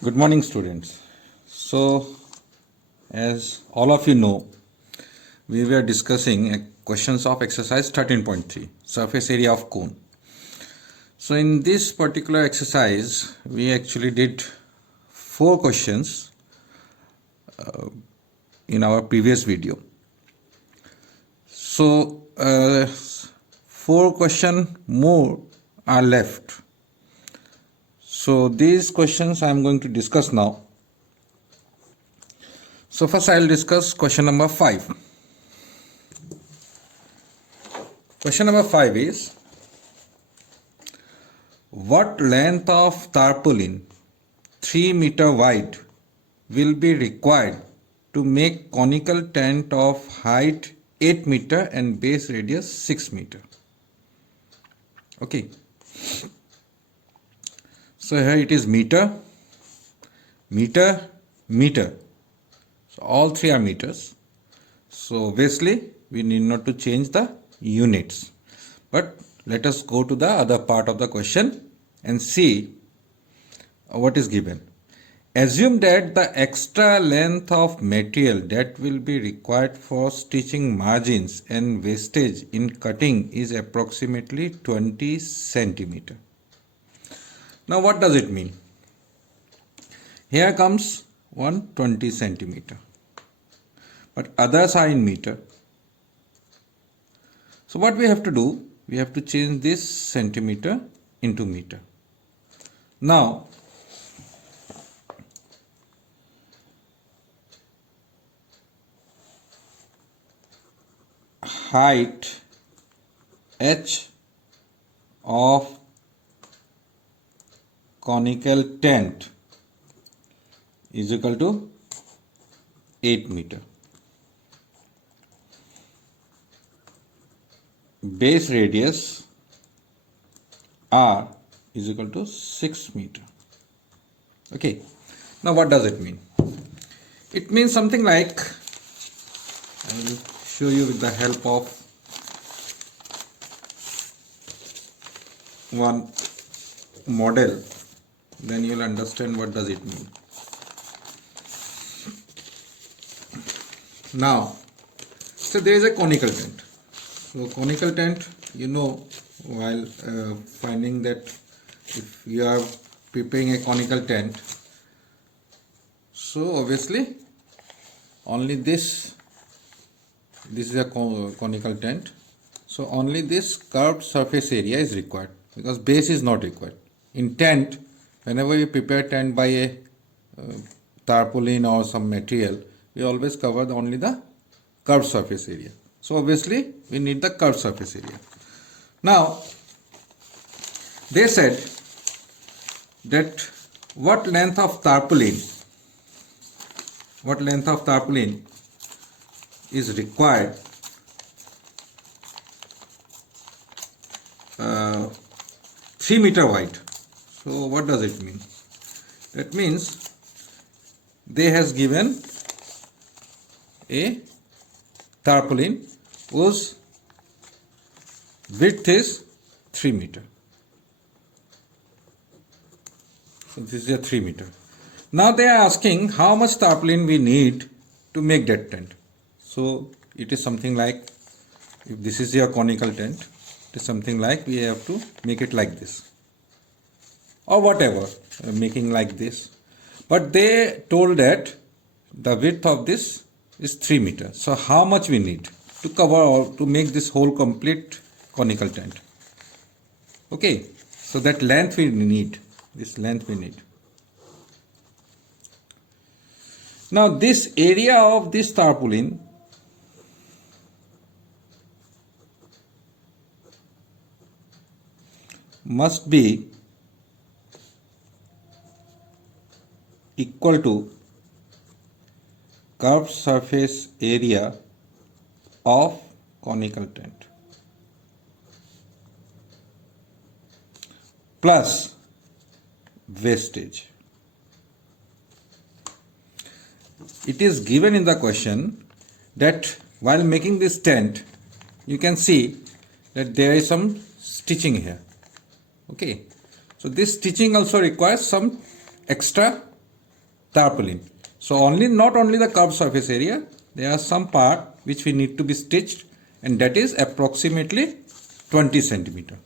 Good morning, students. So, as all of you know, we were discussing questions of exercise 13.3, surface area of cone. So, in this particular exercise, we actually did 4 questions in our previous video. So, 4 questions more are left. So, these questions I am going to discuss now. So first I will discuss question number 5. Question number 5 is, what length of tarpaulin 3 meter wide will be required to make conical tent of height 8 meter and base radius 6 meter? Okay. So here it is meter, meter, meter. So all 3 are meters. So obviously we need not to change the units. But let us go to the other part of the question and see what is given. Assume that the extra length of material that will be required for stitching margins and wastage in cutting is approximately 20 centimeter. Now what does it mean? Here comes 120 centimeter. But others are in meter. So what we have to do? We have to change this centimeter into meter. Now, height h of conical tent is equal to 8 meter. Base radius r is equal to 6 meter. Okay. Now what does it mean? It means something like, I will show you with the help of one model, then you will understand what does it mean. Now, so there is a conical tent. So conical tent, while finding that if you are preparing a conical tent, so obviously only this is a conical tent. So only this curved surface area is required because base is not required. In tent, whenever you prepare tent by a tarpaulin or some material, we always cover only the curved surface area. So obviously we need the curved surface area. Now they said that what length of tarpaulin is required uh, 3 meter wide. So what does it mean? That means they has given a tarpaulin whose width is 3 meter. So this is a 3 meter. Now they are asking how much tarpaulin we need to make that tent. So it is something like, if this is your conical tent, it is something like we have to make it like this or whatever, making like this. But they told that the width of this is 3 meter. So how much we need to cover or to make this whole complete conical tent? Okay, so that length we need, this length we need. Now this area of this tarpaulin must be equal to curved surface area of conical tent plus wastage. It is given in the question that while making this tent, you can see that there is some stitching here. Okay, so this stitching also requires some extra tarpaulin. So not only the curved surface area, there are some part which we need to be stitched, and that is approximately 20 centimeter.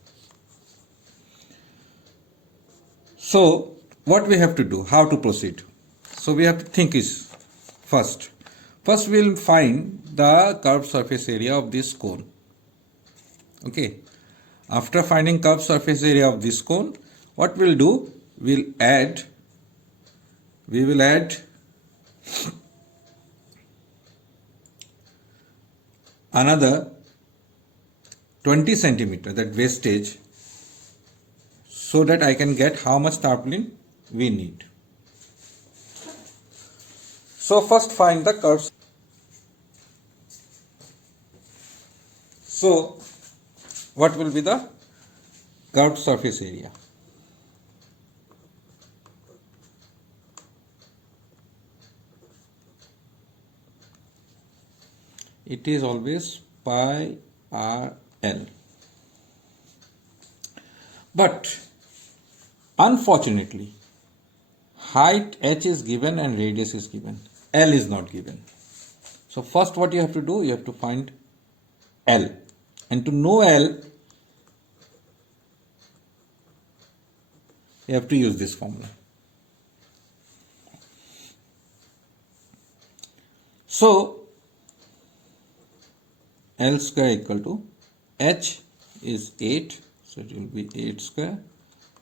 So what we have to do, how to proceed? So we have to think is first we'll find the curved surface area of this cone. Okay, after finding curved surface area of this cone, what we'll do, we will add another 20 centimeter, that wastage, so that I can get how much tarpaulin we need. So first find the curves. So what will be the curved surface area? It is always pi RL. But unfortunately, height h is given and radius is given. L is not given. So first what you have to do, you have to find L. And to know L, you have to use this formula. So L square equal to h is 8, so it will be 8 square,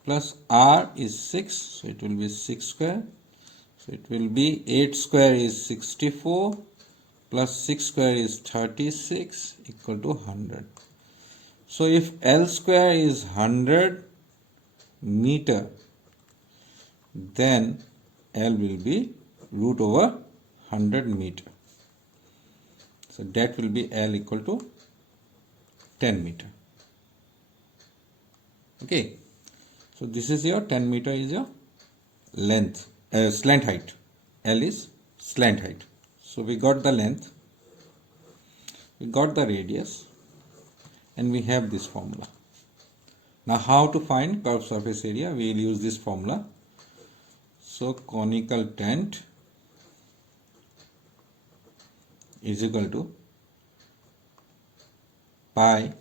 plus r is 6, so it will be 6 square, so it will be 8 square is 64, plus 6 square is 36, equal to 100. So if L square is 100 meter, then L will be root over 100 meter. So that will be L equal to 10 meter. Okay. So this is your 10 meter is your length, slant height. L is slant height. So we got the length, we got the radius, and we have this formula. Now how to find curved surface area? We will use this formula. So conical tent is equal to pi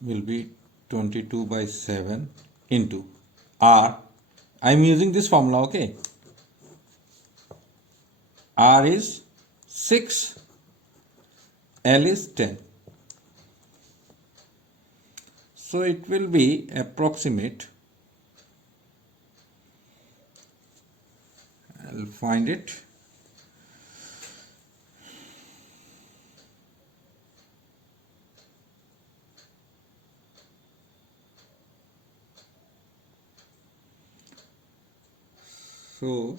will be 22 by 7 into r. I am using this formula, okay. R is 6, L is 10. So it will be approximate, I'll find it. So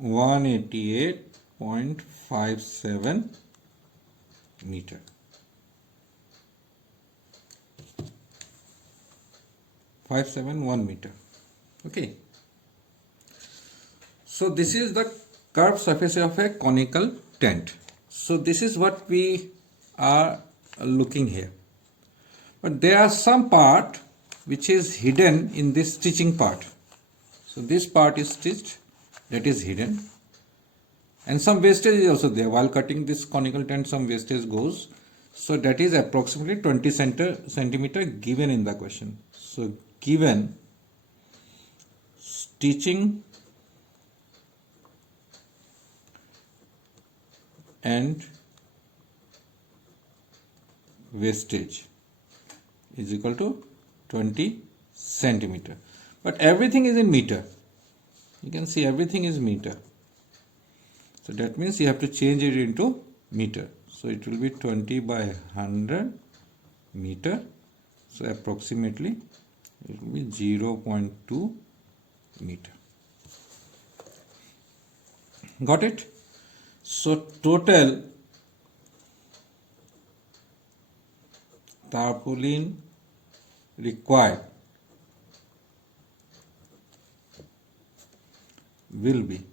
(188.57 meter). (571 meter). Okay. So this is the curved surface of a conical tent. So this is what we are looking here. But there are some part which is hidden in this stitching part. So this part is stitched, that is hidden. And some wastage is also there. While cutting this conical tent, some wastage goes. So that is approximately 20 centimeter given in the question. So given stitching and wastage is equal to 20 centimeter. But everything is in meter. You can see everything is meter. So that means you have to change it into meter. So it will be 20 by 100 meter. So approximately it will be 0.2 meter. Got it? So total tarpaulin required will be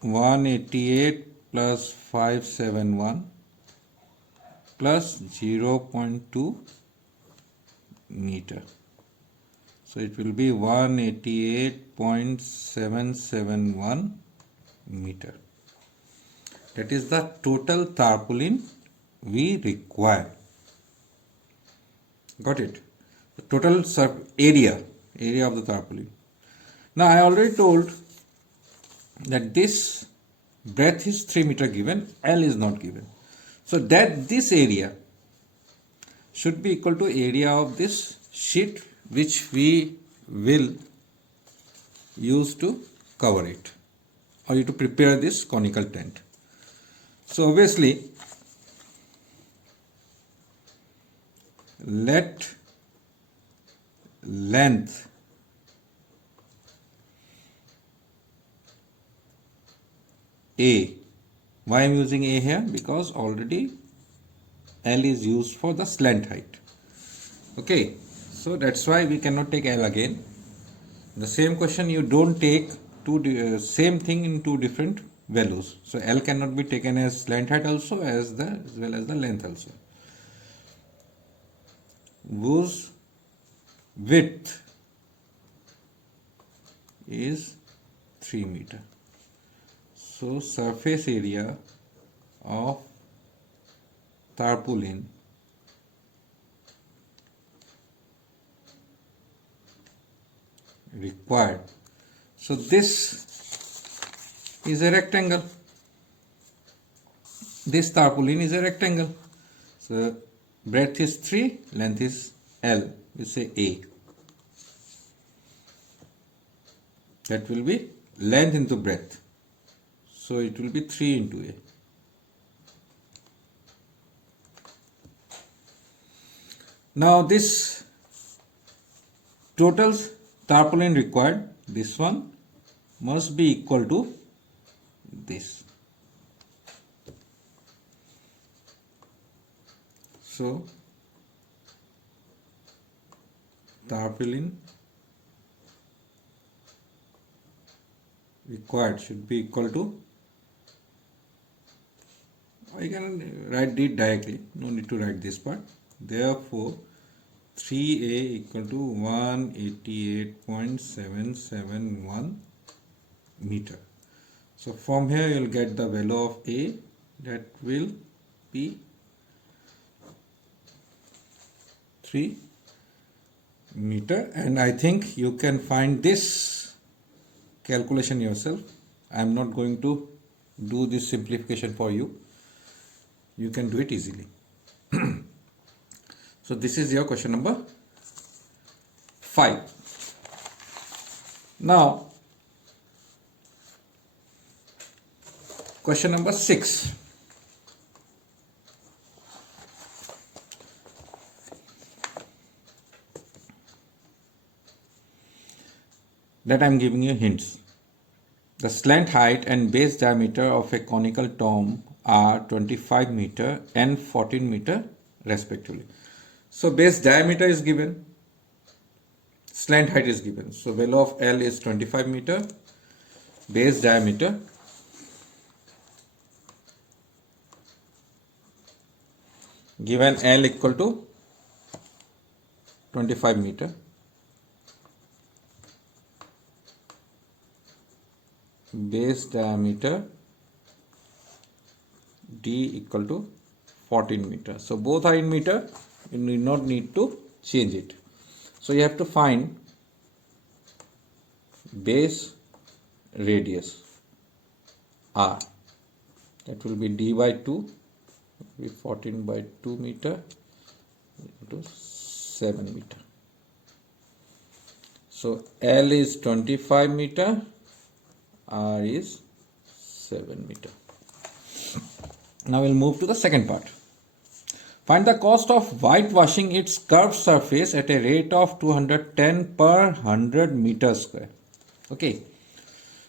188 plus 571 plus 0.2 meter. So it will be 188.771 meter. That is the total tarpaulin we require. Got it? The total area of the tarpaulin. Now I already told that this breadth is 3 meter given, L is not given. So that this area should be equal to area of this sheet which we will use to cover it or to prepare this conical tent. So obviously let length A. Why I am using A here? Because already L is used for the slant height. Okay, so that's why we cannot take L again. The same question you don't take same thing in two different values. So L cannot be taken as slant height also as well as the length also. Whose width is 3 meter. So surface area of tarpaulin required. So this is a rectangle. This tarpaulin is a rectangle. So breadth is 3, length is L. We say A. That will be length into breadth. So it will be 3 into A. Now this total tarpaulin required, this one must be equal to this. So tarpaulin required should be equal to, I can write it directly, no need to write this part. Therefore 3A equal to 188.771 meter. So from here you will get the value of A, that will be 3 meter, and I think you can find this calculation yourself. I am not going to do this simplification for you. You can do it easily. So this is your question number 5. Now question number 6. That I am giving you hints. The slant height and base diameter of a conical tomb are 25 meter and 14 meter respectively. So base diameter is given, slant height is given. So value of L is 25 meter, base diameter given L equal to 25 meter, base diameter D equal to 14 meter. So both are in meter, you do not need to change it. So you have to find base radius R, that will be D by 2, will be 14 by 2 meter equal to 7 meter. So L is 25 meter, R is 7 meter. Now we'll move to the second part. Find the cost of whitewashing its curved surface at a rate of 210 per 100 meters square. Okay.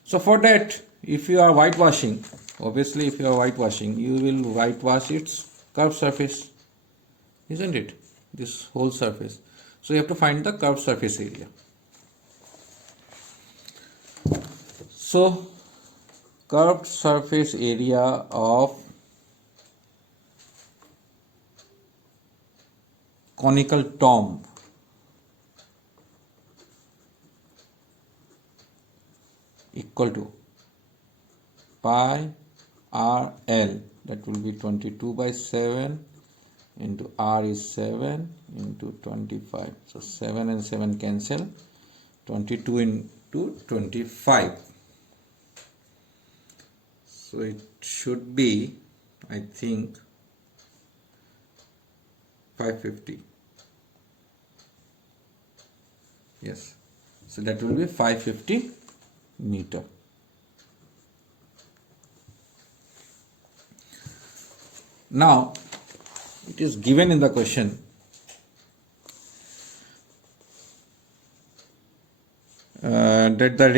So for that, if you are whitewashing, obviously if you are whitewashing, you will whitewash its curved surface, isn't it? This whole surface. So you have to find the curved surface area. So curved surface area of conical tomb equal to pi RL, that will be 22 by 7 into R is 7 into 25. So 7 and 7 cancel, 22 into 25. So it should be, I think, 550. Yes. So that will be 550 meter. Now, it is given in the question that the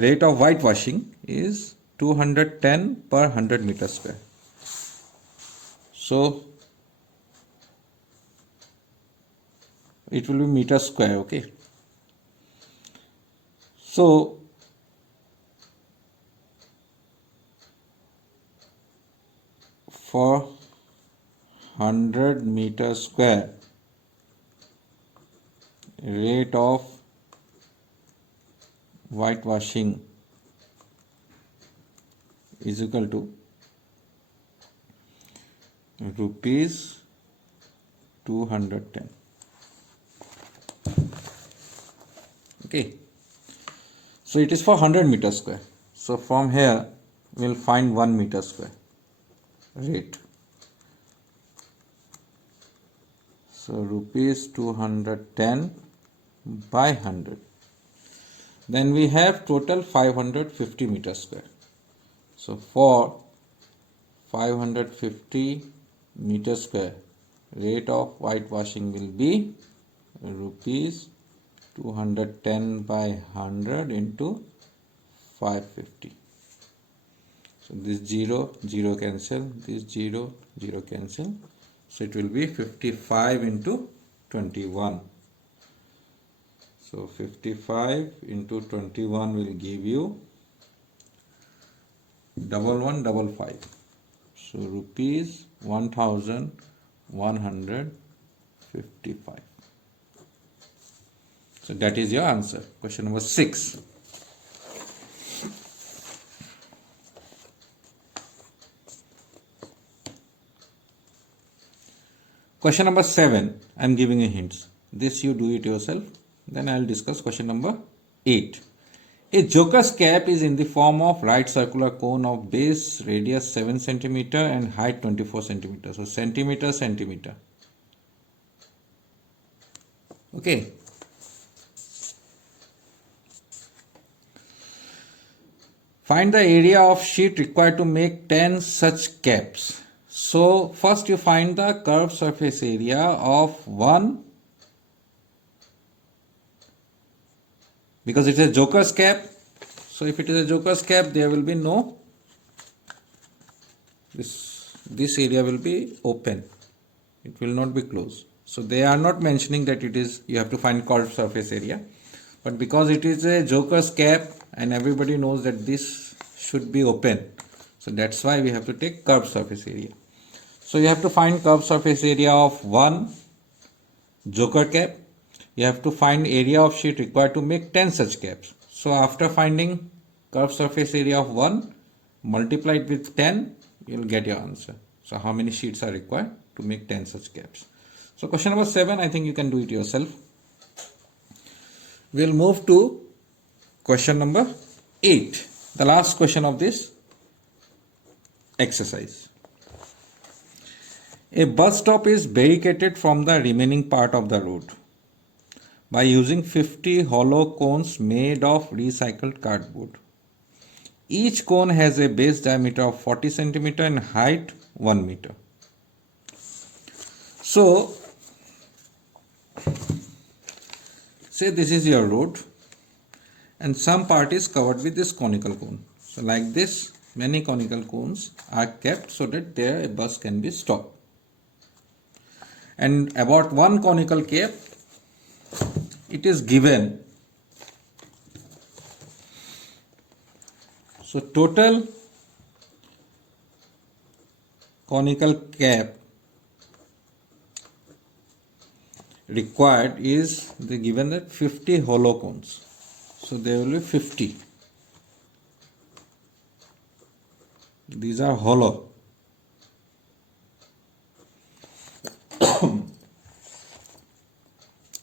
rate of whitewashing is 210 per 100 meter square. So it will be meter square, okay. So for 100 meter square, rate of whitewashing is equal to rupees 210. Okay, so it is for 100 meter square. So from here we will find 1 meter square rate. So rupees 210 by 100. Then we have total 550 meter square. So for 550 meter square, rate of whitewashing will be rupees 210 by 100 into 550. So this 0 cancel, this 0 cancel. So it will be 55 into 21. So 55 into 21 will give you 1155. So rupees 1155. So that is your answer. Question number 6. Question number 7, I am giving you hints. This you do it yourself. Then I will discuss question number 8. A joker's cap is in the form of right circular cone of base radius 7 cm and height 24 cm. So centimeter. Okay. Find the area of sheet required to make 10 such caps. So first you find the curved surface area of 1, because it is a joker's cap. So if it is a joker's cap, there will be no, this area will be open, it will not be closed. So they are not mentioning that it is, you have to find curved surface area, but because it is a joker's cap and everybody knows that this should be open, so that's why we have to take curved surface area. So you have to find curved surface area of 1 joker cap. You have to find area of sheet required to make 10 such caps. So after finding curved surface area of 1, multiply it with 10, you will get your answer. So how many sheets are required to make 10 such caps? So question number 7, I think you can do it yourself. We will move to question number 8, the last question of this exercise. A bus stop is barricaded from the remaining part of the road by using 50 hollow cones made of recycled cardboard. Each cone has a base diameter of 40 cm and height 1 meter. So, say this is your road and some part is covered with this conical cone. So like this, many conical cones are kept so that there a bus can be stopped. And about one conical cap, it is given. So total conical cap required is they given that 50 hollow cones. So there will be 50. These are hollow.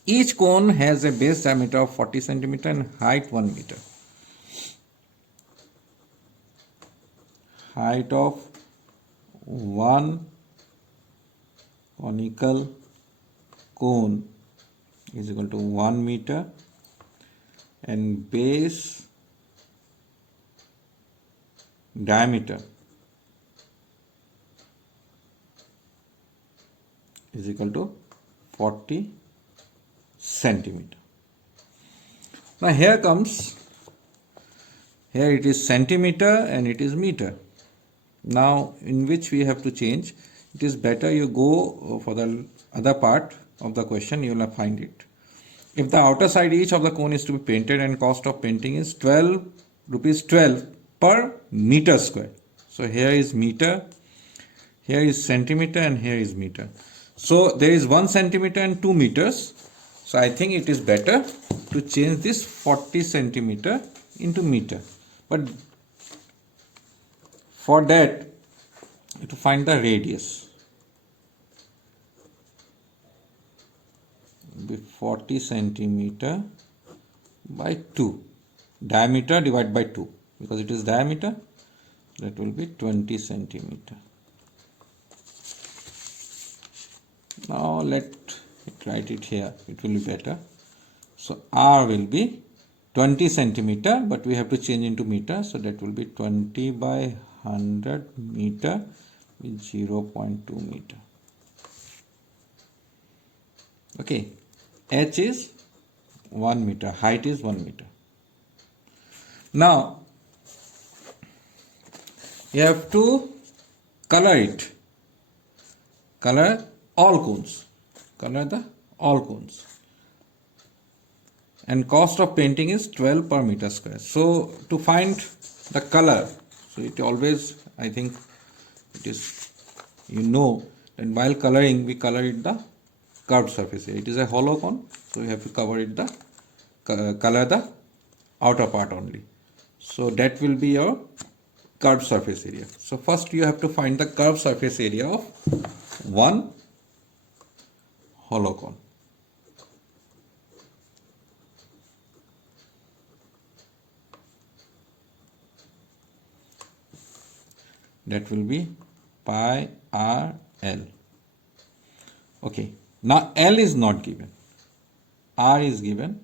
Each cone has a base diameter of 40 centimeter and height 1 meter. Height of one conical cone is equal to 1 meter and base diameter is equal to 40 centimeter. Now here it is centimeter and it is meter. Now in which we have to change. It is better you go for the other part of the question, you will find it. If the outer side each of the cone is to be painted and cost of painting is 12 rupees 12 per meter square. So here is meter, here is centimeter and here is meter. So there is 1 centimeter and 2 meters. So I think it is better to change this 40 centimeter into meter. But for that, to find the radius. Be 40 centimeter by 2. Diameter divided by 2. Because it is diameter, that will be 20 centimeter. Now let it write it here. It will be better. So R will be 20 centimeter, but we have to change into meter. So that will be 20 by 100 meter with 0.2 meter. Okay. H is 1 meter. Height is 1 meter. Now you have to color it. Color all cones. Color the all cones. And cost of painting is 12 per meter square. So to find the color, so it always, I think it is, that while coloring, we color it the curved surface area. It is a hollow cone, so we have to cover it color the outer part only. So that will be your curved surface area. So first you have to find the curved surface area of one hollow cone. That will be pi r L. Okay. Now L is not given. R is given.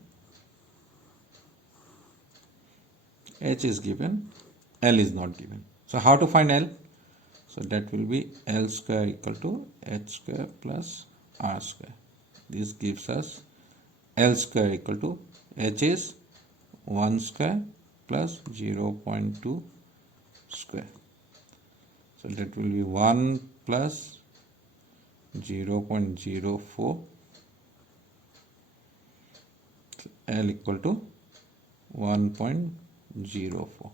H is given. L is not given. So how to find L? So that will be L square equal to H square plus R square. This gives us L square equal to H is 1 square plus 0.2 square. So that will be 1 plus 0.04. L equal to 1.04.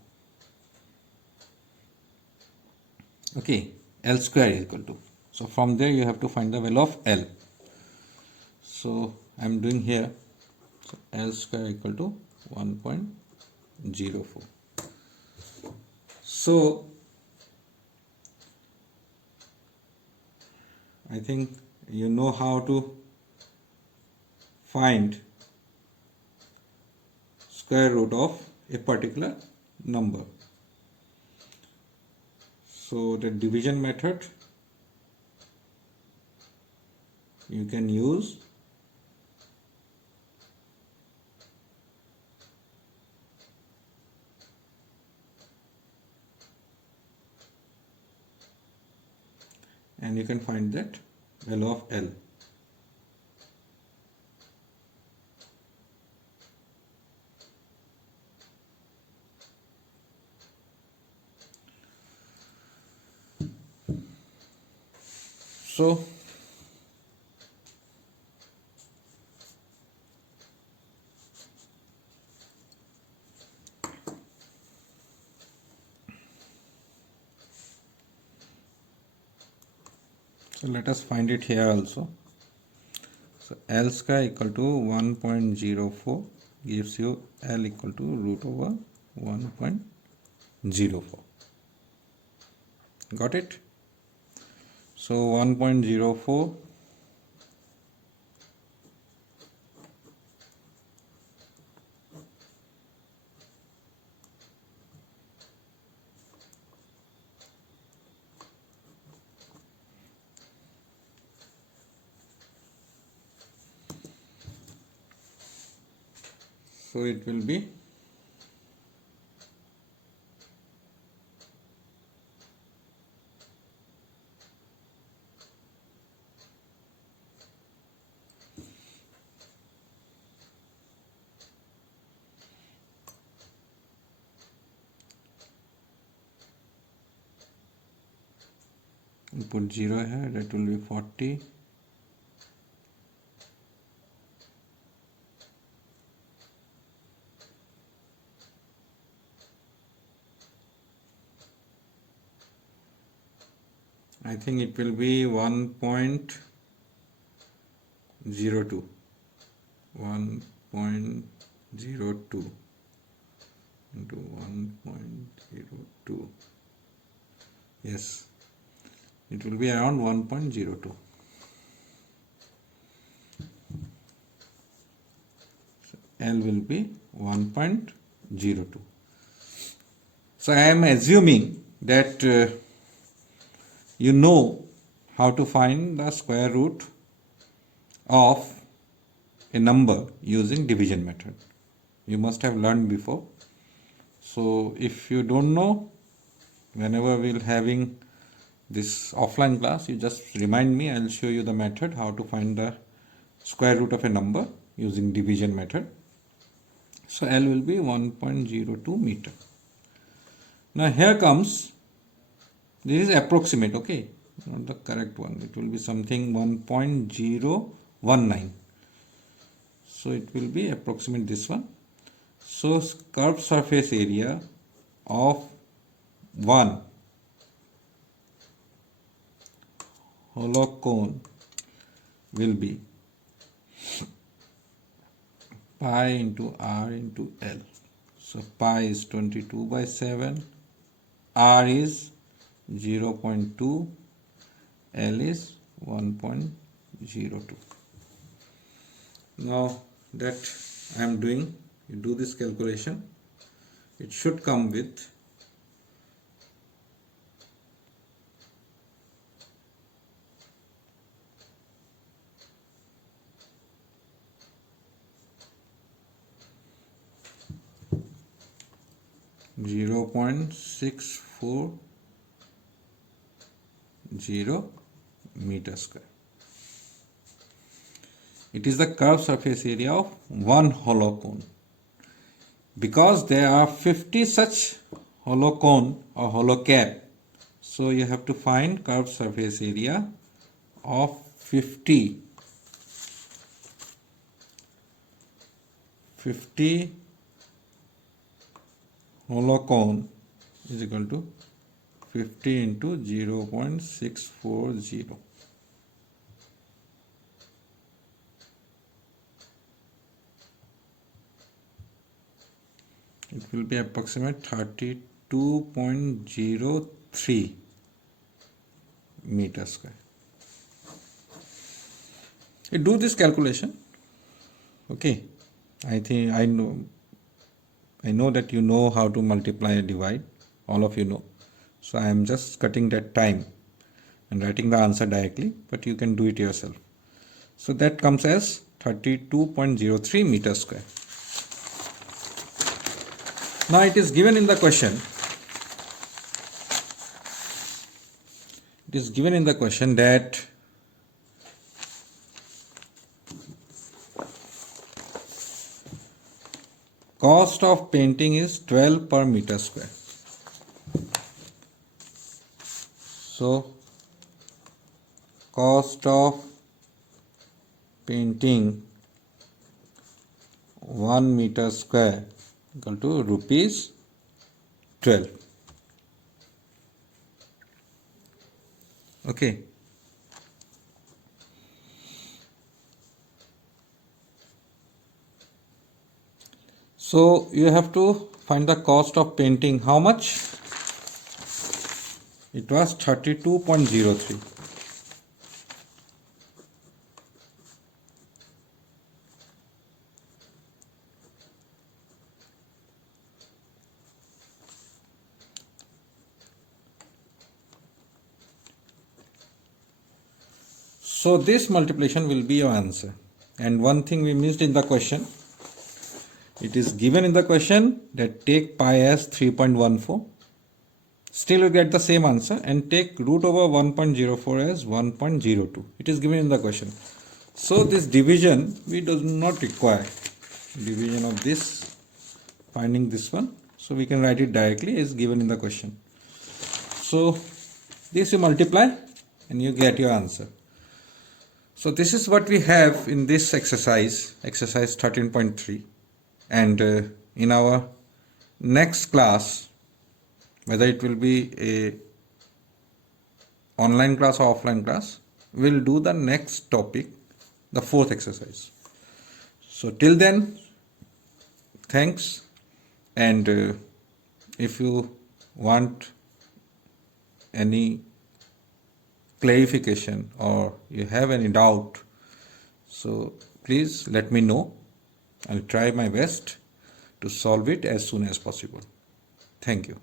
Okay, L square is equal to. So from there you have to find the value of L. So I am doing here. So L square equal to 1.04. So I think you know how to find square root of a particular number. So the division method you can use. And you can find that value of L. So So let us find it here also. So L square equal to 1.04 gives you L equal to root over 1.04. Got it? So 1.04 so it will be put 0 here, that will be 40. I think it will be 1.02. 1.02 into 1.02. Yes, it will be around 1.02. So L will be 1.02. So I am assuming that you know how to find the square root of a number using division method. You must have learned before. So if you don't know, whenever we'll having this offline class, you just remind me. I'll show you the method how to find the square root of a number using division method. So L will be 1.02 meter. Now here comes, this is approximate, okay, not the correct one. It will be something 1.019. So it will be approximate this one. So curved surface area of one holocone will be pi into r into L. So pi is 22/7, r is 0.2, L is 1.02. Now that I am doing, you do this calculation, it should come with 0.640 meter square. It is the curved surface area of one holocone. Because there are 50 such holocone or holocap, so you have to find curved surface area of 50 holocone is equal to 50 into 0.640. It will be approximate 32.03 meter square. You do this calculation. Okay, I think I know that you know how to multiply and divide. All of you know. So I am just cutting that time and writing the answer directly, but you can do it yourself. So that comes as 32.03 meter square. Now it is given in the question. It is given in the question that cost of painting is 12 per meter square. So cost of painting 1 meter square equal to rupees 12. Okay. So you have to find the cost of painting. How much? It was 32.03. So this multiplication will be your answer. And one thing we missed in the question, it is given in the question that take pi as 3.14. Still you get the same answer, and take root over 1.04 as 1.02. It is given in the question. So this division we do not require. Division of this, finding this one. So we can write it directly as given in the question. So this you multiply and you get your answer. So this is what we have in this exercise 13.3, and in our next class, whether it will be a online class or offline class, we'll do the next topic, the fourth exercise. So till then, thanks, and if you want any clarification or you have any doubt, so please let me know. I'll try my best to solve it as soon as possible. Thank you.